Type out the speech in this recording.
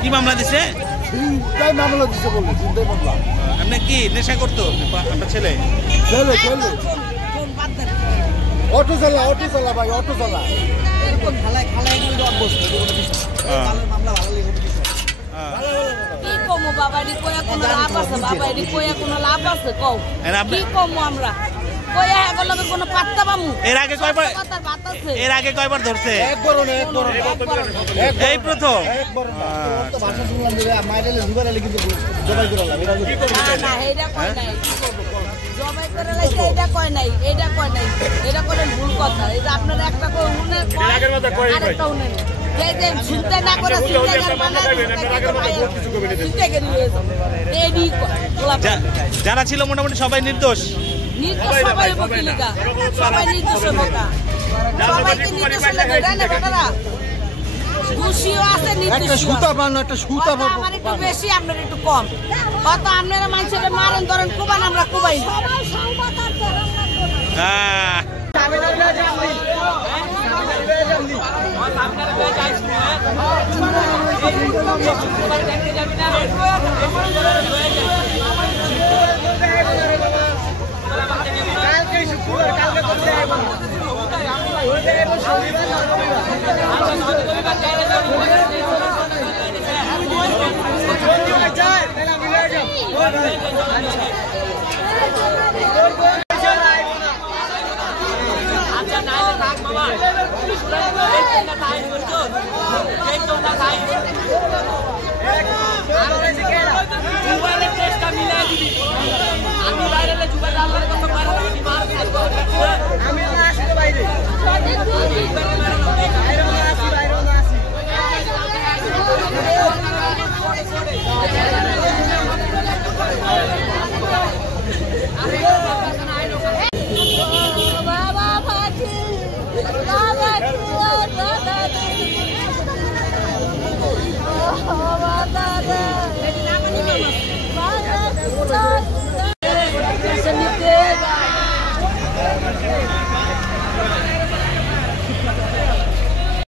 কি মামলা দিছে? মামলা দিছে বললো চিন্তাই মামলা। আপনি কি নেশা করতো আপনার ছেলে? অটো চালা ভাই, অটো চালা। কি কমো বাবাডি কইয়া কোনো লাভ আছে? বাবাডি কইয়া কোনো লাভ আছে? কও কি কমো আমরা? কইয়া এগুলো কোনো পাত্তা পামু? এর আগে কয়বার ধরছে? একবার এই প্রথম। তো ভাষা শুনলাম যে মাইরেলে জুবাইলে কিন্তু জবাই করে লাভ। না এইটা কই নাই, জবাই করে লাইছে এইটা কই নাই, এইটা কই নাই, এটা করেন ভুল কথা। এই যে আপনারা একটা কই উনি আরেকটা উনি যে চিন্তা না করে যারা ছিল মোটামুটি সবাই নির্দোষ। সবাই বকিলিকা, সবাই নির্দোষ, সবাইকে নির্দোষ দোষীও আছে, আমার একটু বেশি আপনার একটু কম। কত আপনারা মানুষের মারেন ধরেন কোবান, আমরা কোবাই না।